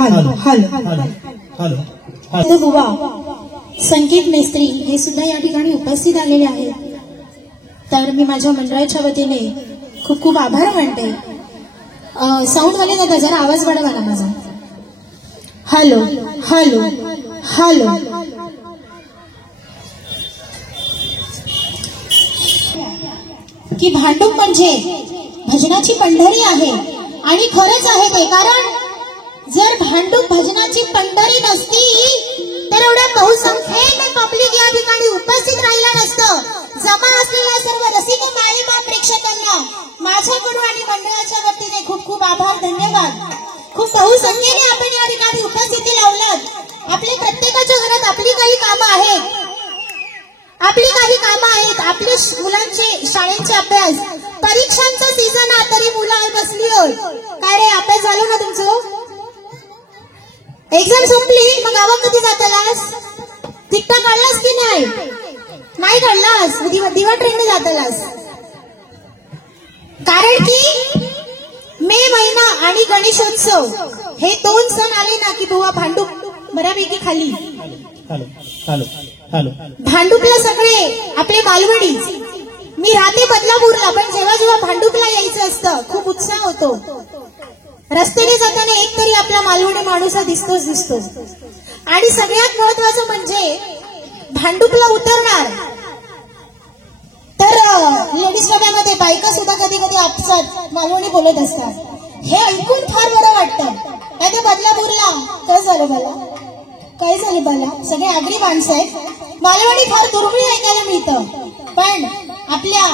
Hello hello hello बुवा संकेत मेस्त्री हे सुद्धा या ठिकाणी उपस्थित आलेले आहेत. तर मी माझ्या मंडळाच्या वतीने खूप खूप आभार मानते. साऊंड वाले दादा जरा आवाज वाढवा ना माझा. Hello hello hello. की भांडूप म्हणजे भजनाची पंढरी आहे आणि खरंच आहे ते. कारण जर भांडूप भजनाची पंढरी नसती तर एवढ्या बहुसंख्येने पब्लिक या ठिकाणी उपस्थित राहिला नसतं. जमा असलेल्या सर्व रसिक मायमा प्रेक्षकांना माझ्याकडून आणि मंडळाच्या वतीने खूप खूप आभार, धन्यवाद. खूप बहुसंख्येने आपण या ठिकाणी उपस्थिती लावलात. आपली प्रत्येकाच्या घरात आपली काही कामं आहेत, आपले मुलांचे शाळेचे अभ्यास, परीक्षांचा सीझन आहे तरी मुलं बसली होत. काय रे अभ्यास झालो ना तुमचं? एक्झाम संपली मग गावात कधी जातालास? तिकटा काढलास की नाही? नाही काढलास, दिवा ट्रेनने जातालास. कारण की मे महिना आणि गणेशोत्सव हे दोन सण आले ना की बुवा भांडूप बऱ्यापैकी खाली. भांडूपला सगळे आपले मालवणी. मी राहते बदलापूरला, पण जेव्हा जेव्हा भांडूपला यायचं असतं खूप उत्साह होतो. रस्त्याने जाताना एक तरी आपला मालवणी माणूस हा दिसतो. आणि सगळ्यात महत्वाचं म्हणजे भांडूपला उतरणार तर लेडीज डब्यामध्ये बायका सुद्धा कधी कधी आपसात मालवणी बोलत असतात. हे ऐकून फार बरं वाटतं. काय ते बदलापूरला काय झालं बाला सगळे आगरी माणसं आहेत. मालवणी फार दुर्मिळ ऐकायला मिळतं, पण आपल्या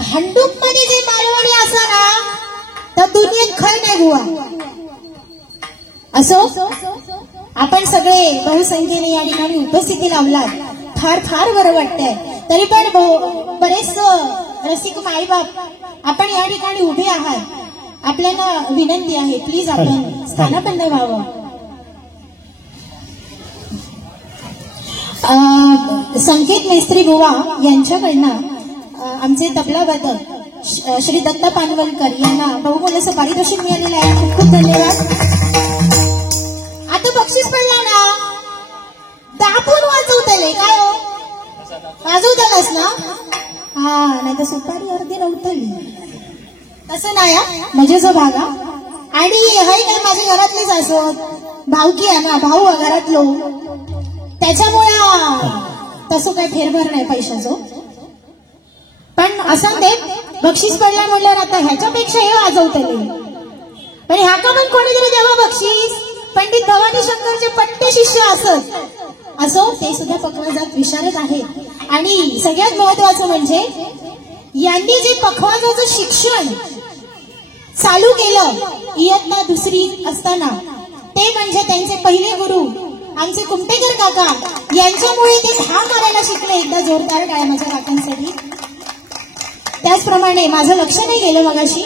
भांडूप मध्ये जे मालवणी असं ना तर दुनियेत खय नाही बुवा. असो आपण सगळे बहुसंख्येने या ठिकाणी उपस्थिती लावलात. फार फार बरं वाटतंय. तरी पण बरेच रसिक माईबाप आपण या ठिकाणी उभे आहात. आपल्याला विनंती आहे प्लीज आपण स्थानापन्न व्हावं. संकेत मेस्त्री बुवा यांच्याकडनं आमचे तबला वादक श्री दत्ता पानवलकर यांना बहुमोल असं पारितोषिक मिळालेलं आहे. खूप खूप धन्यवाद. आता बक्षीस पडला ना दाबून वाजवतले काय हो? वाजवतालच ना? हा, नाही तर सुपारी अर्धी नव्हतली तसं नाही मजेचा भागा. आणि हे काय माझ्या घरातलेच असत भाऊकी आहे ना, भाऊ घरातलो, त्याच्यामुळे तसं काही फेरभर नाही पैशाचं. पण असं ते बक्षीस पडला म्हणल्यावर आता ह्याच्यापेक्षा हे वाजवतले. पण ह्या का पण कोणीतरी द्यावा बक्षीस. पंडित भवानी शंकरचे पट्टे शिष्य असो ते सुद्धा पखवाजात विशारद आहेत. आणि सगळ्यात महत्वाचं म्हणजे यांनी जे पखवाजाचं शिक्षण चालू केलं इयत्ता दुसरी असताना, ते म्हणजे त्यांचे पहिले गुरु आमचे कुमटेकर काका यांच्यामुळे ते घा मारायला शिकले. एकदा जोरदार टाळ्या माझ्या काकांसाठी. त्याचप्रमाणे माझं लक्ष नाही गेलं मगाशी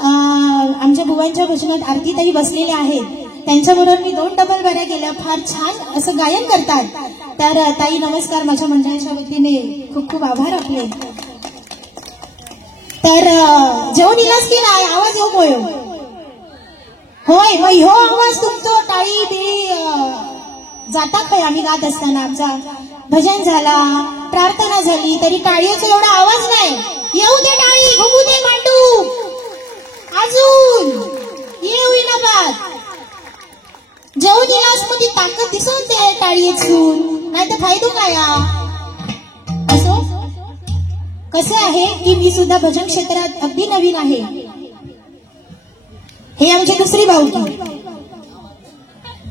आमच्या बुवांच्या भजनात आरतीताई बसलेल्या आहेत. त्यांच्याबरोबर मी 2 डबल बऱ्या केल्या. फार छान असं गायन करतात. तर ताई नमस्कार, माझ्या मंडळाच्या वतीने खूप खूप आभार आपले. तर जेवण इलाज की नाही आवाज येऊ होय मग हो आवाज तुमचं टाळी बिळी जातात काय? आम्ही गात असताना आमचा भजन झाला, प्रार्थना झाली तरी टाळीचा एवढा आवाज नाही. येऊ दे टाळी, घुमू दे मांडू, अजून येऊ ना बात. जेवण इलाज मध्ये ताकद दिसवते टाळीतून, नाही तर फायदो काय? असो कसे आहे की मी सुद्धा भजन क्षेत्रात अगदी नवीन आहे. हे आमची दुसरी भाऊकी.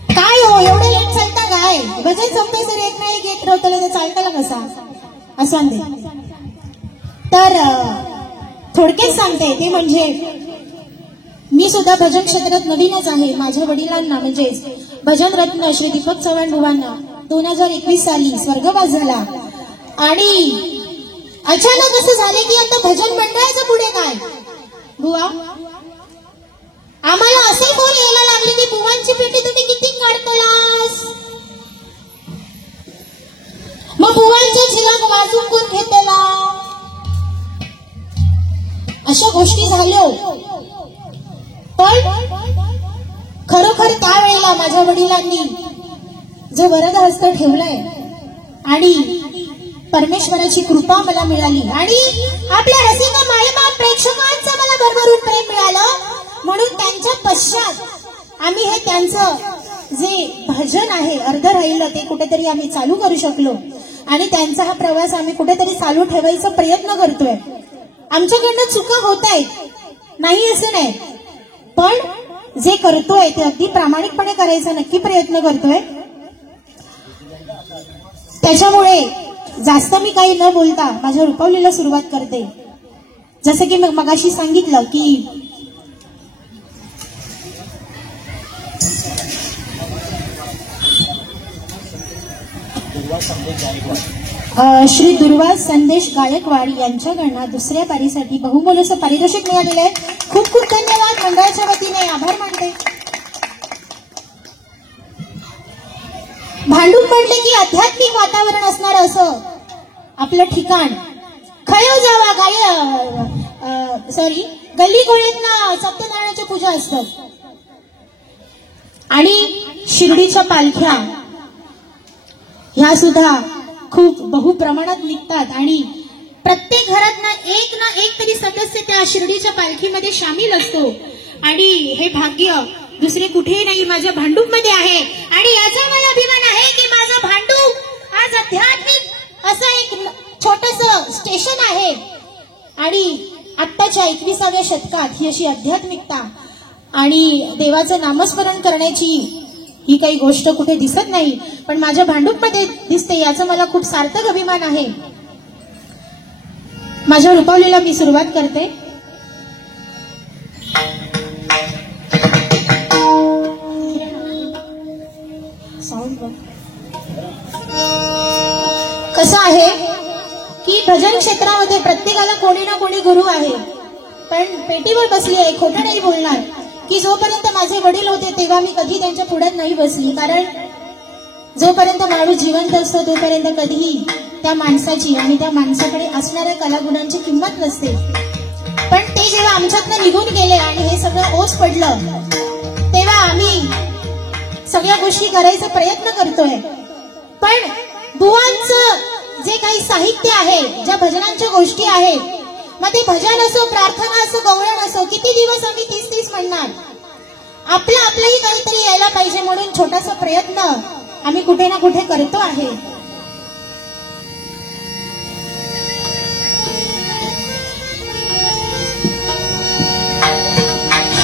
काय हो एवढं लेट चालता काय? भजन संपते सर एक नाही घेत ठेवतलं तर चालताला कसा असं. तर थोडक्यात सांगते ते म्हणजे मी सुद्धा भजन क्षेत्रात नवीनच आहे. माझ्या वडिलांना म्हणजेच भजन रत्न श्री दीपक चव्हाण बुवांना 2021 साली स्वर्गवास झाला. आणि अचानक असं झाले की आता भजन मंडळाचं पुढे काय बुवा? आम्हाला असे फोन यायला लागले की बुवांची पेटी तुम्ही किती काढतलास, मग बुवांचे झिलाक वाजून कोण घेतला, अशा गोष्टी झाल्या. पण खरोखर त्यावेळेला माझ्या वडिलांनी जो वरद हस्त ठेवलाय आणि परमेश्वराची कृपा मला मिळाली आणि आपल्या रसिक मायबाप प्रेक्षकांचं मला भरभरून प्रेम मिळालं, म्हणून त्यांच्या पश्चात आम्ही हे त्यांचं जे भजन आहे अर्ध राहिलं ते कुठेतरी आम्ही चालू करू शकलो आणि त्यांचा हा प्रवास आम्ही कुठेतरी चालू ठेवायचा प्रयत्न करतोय. आमच्याकडनं चुका होत आहेत, नाही असं नाही, पण जे करतोय ते अगदी प्रामाणिकपणे करायचा नक्की प्रयत्न करतोय. त्याच्यामुळे जास्त मी काही न बोलता माझ्या रुपावलीला सुरुवात करते. जसं की मगाशी सांगितलं की श्री दुर्वा संदेश गायकवाड यांच्याकडनं दुसऱ्या पारीसाठी बहुमोलाचं पारितोषिक मिळालेलं आहे. खूप खूप धन्यवाद. मंडळाच्या वतीने आभार मानते. भांडूप म्हटले की आध्यात्मिक वातावरण असणार असं आपलं ठिकाण. खयो जावा गल्ली गोळीतनं सत्यनारायणाची पूजा असतात आणि शिर्डीच्या पालख्या ह्या सुद्धा खूप बहुप्रमाणात निघतात आणि प्रत्येक घरात ना एक तरी सदस्य त्या शिर्डीच्या पालखीमध्ये सामील असतो आणि हे भाग्य दुसरे कुठेही नाही, माझ्या भांडूपमध्ये आहे आणि याचा मला अभिमान आहे की माझा भांडूप आज आध्यात्मिक असं एक छोटंसं स्टेशन आहे आणि आत्ताच्या 21व्या शतकात ही अशी आध्यात्मिकता आणि देवाचं नामस्मरण करण्याची ही काही गोष्ट कुठे दिसत नाही, पण माझ्या भांडूपमध्ये दिसते. याचा मला खूप सार्थक अभिमान आहे. माझ्या रुपावलीला मी सुरुवात करते. कसं आहे की भजन क्षेत्रामध्ये प्रत्येकाला कोणी ना कोणी गुरु आहे, पण पेटीवर बसली आहे. खोटं नाही बोलणार की जोपर्यंत माझे वडील होते तेव्हा मी कधी त्यांच्या पुढ्यात नाही बसली, कारण जोपर्यंत माणूस जिवंत असतो तोपर्यंत कधीही त्या माणसाची आणि त्या माणसाकडे असणाऱ्या कलागुणांची किंमत नसते. पण ते जेव्हा आमच्यातनं निघून गेले आणि हे सगळं ओस पडलं तेव्हा आम्ही सगळ्या गोष्टी करायचा प्रयत्न करतोय. पण बुवांचं जे काही साहित्य आहे, ज्या भजनांच्या गोष्टी आहेत, मग ते भजन असो, प्रार्थना असो, गवळण असो, किती दिवस आम्ही 30 म्हणणार. आपलंही काहीतरी यायला पाहिजे म्हणून छोटासा प्रयत्न आम्ही कुठे ना कुठे करतो आहे.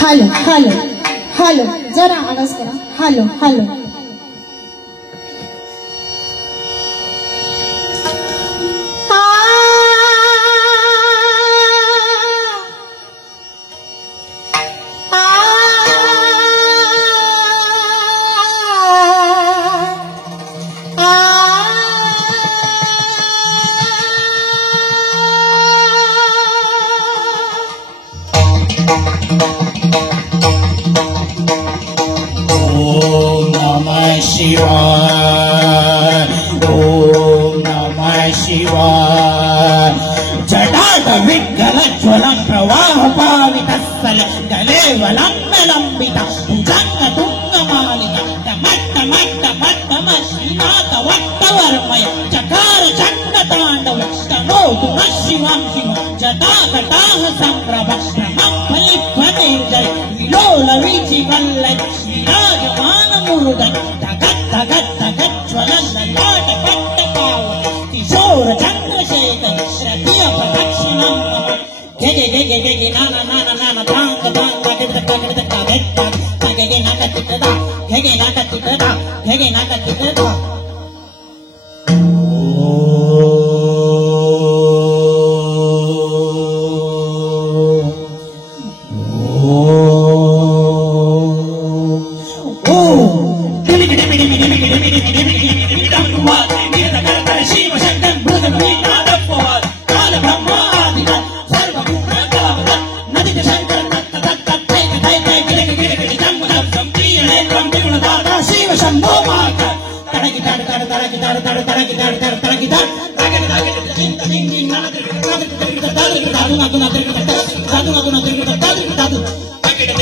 हॅलो हॅलो हॅलो, जरा आवाज करा. Hello hello.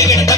Dadu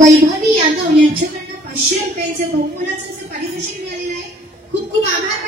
Vaibhavi Yadav यांच्याकडनं 500 रुपयांचे बहुमोलाचं पारितोषिक मिळालेलं आहे. खूप खूप आभार.